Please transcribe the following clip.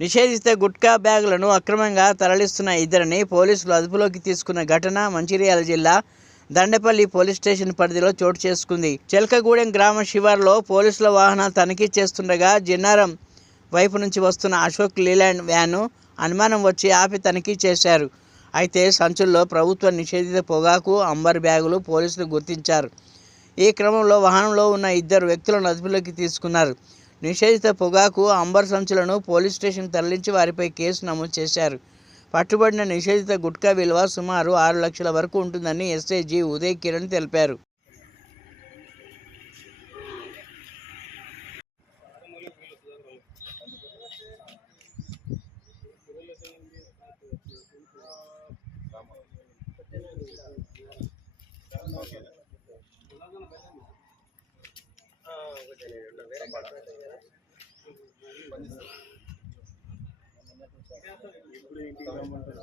నిషేధిత గుట్కా బ్యాగులను అక్రమంగా తరలిస్తున్న ఇద్దరిని పోలీసులు అదుపులోకి తీసుకున్న ఘటన మంచిర్యాల జిల్లా దండపల్లి పోలీస్ స్టేషన్ పరిధిలో చోటు చేసుకుంది. చెల్కగూడెం గ్రామ శివారులో పోలీసుల వాహనాలు తనిఖీ చేస్తుండగా జిన్నారం వైపు నుంచి వస్తున్న అశోక్ లీలాండ్ వ్యాను అనుమానం వచ్చి ఆపి తనిఖీ చేశారు. అయితే సంచుల్లో ప్రభుత్వ నిషేధిత పొగాకు, అంబర్ బ్యాగులు పోలీసులు గుర్తించారు. ఈ క్రమంలో వాహనంలో ఉన్న ఇద్దరు వ్యక్తులను అదుపులోకి తీసుకున్నారు. నిషేధిత పొగాకు, అంబర్ సంచులను పోలీస్ స్టేషన్ తరలించి వారిపై కేసు నమోదు చేశారు. పట్టుబడిన నిషేధిత గుట్కా విలువ సుమారు 6 లక్షల వరకు ఉంటుందని ఎస్ఐ జి. ఉదయ్ కిరణ్ తెలిపారు. ఇప్పుడు ఇంటికి రమ్మంటారు.